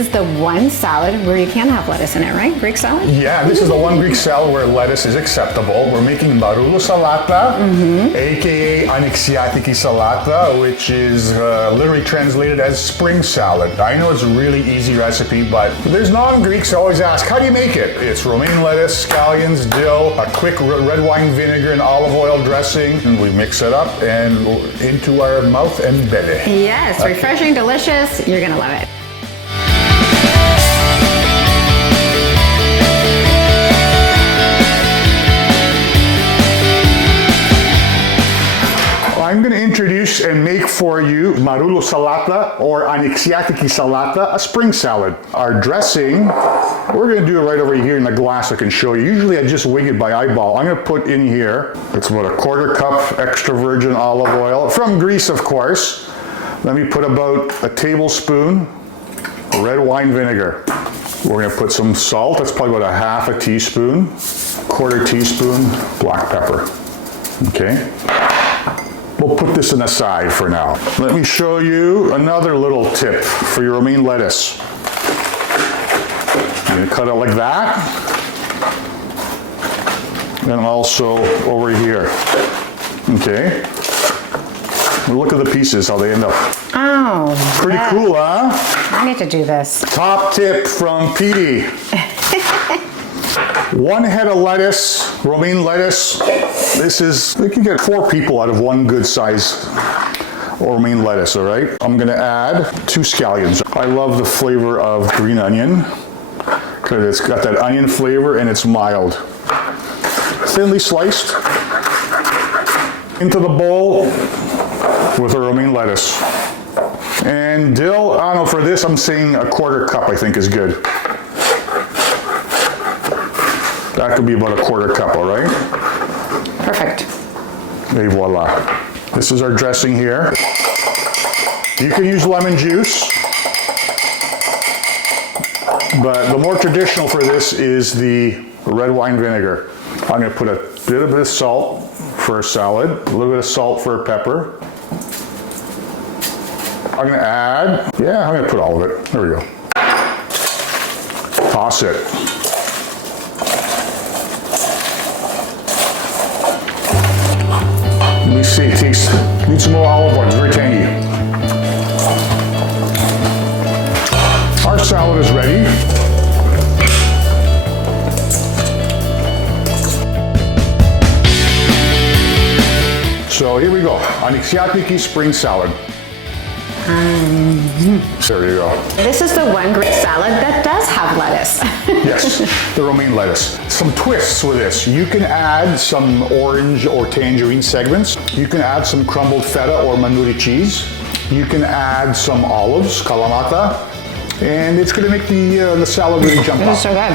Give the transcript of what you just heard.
is the one salad where you can have lettuce in it, right? Greek salad? Yeah, this is the one Greek salad where lettuce is acceptable. We're making Maroulosalata, aka Annixiatiki Salata, which is literally translated as spring salad. I know it's a really easy recipe, but there's non-Greeks always ask, how do you make it? It's romaine lettuce, scallions, dill, a quick red wine vinegar and olive oil dressing, and we mix it up and into our mouth and belly. Yes, refreshing, delicious. You're gonna love it. I'm going to introduce and make for you Maroulosalata or Annixiatiki Salata, a spring salad. Our dressing, we're going to do it right over here in the glass I can show you. Usually I just wing it by eyeball. I'm going to put in here, it's about a quarter cup extra virgin olive oil, from Greece of course. Let me put about a tablespoon red wine vinegar. We're going to put some salt, that's probably about a half a teaspoon, quarter teaspoon black pepper. Okay. We'll put this in the side for now. Let me show you another little tip for your romaine lettuce. You're gonna cut it like that. And also over here. Okay. Look at the pieces, how they end up. Oh. Pretty cool, huh? I need to do this. Top tip from Petey. One head of lettuce, romaine lettuce. This is, you can get 4 people out of one good size romaine lettuce, all right? I'm gonna add 2 scallions. I love the flavor of green onion because it's got that onion flavor and it's mild. Thinly sliced into the bowl with the romaine lettuce. And dill, I don't know, for this I'm saying a quarter cup I think is good. That could be about a quarter cup, all right? Perfect. Et voila. This is our dressing here. You can use lemon juice, but the more traditional for this is the red wine vinegar. I'm gonna put a little bit of salt for a salad, a little bit of salt for a pepper. I'm gonna add, I'm gonna put all of it. There we go. Toss it. Let me see, it needs some more olive oil, it's very tangy. Our salad is ready. So here we go, Annixiatiki spring salad. There you go. This is the one Greek salad that does have lettuce. Yes, the romaine lettuce. Some twists with this. You can add some orange or tangerine segments. You can add some crumbled feta or manuri cheese. You can add some olives, kalamata, and it's going to make the salad really jump up. This is so good.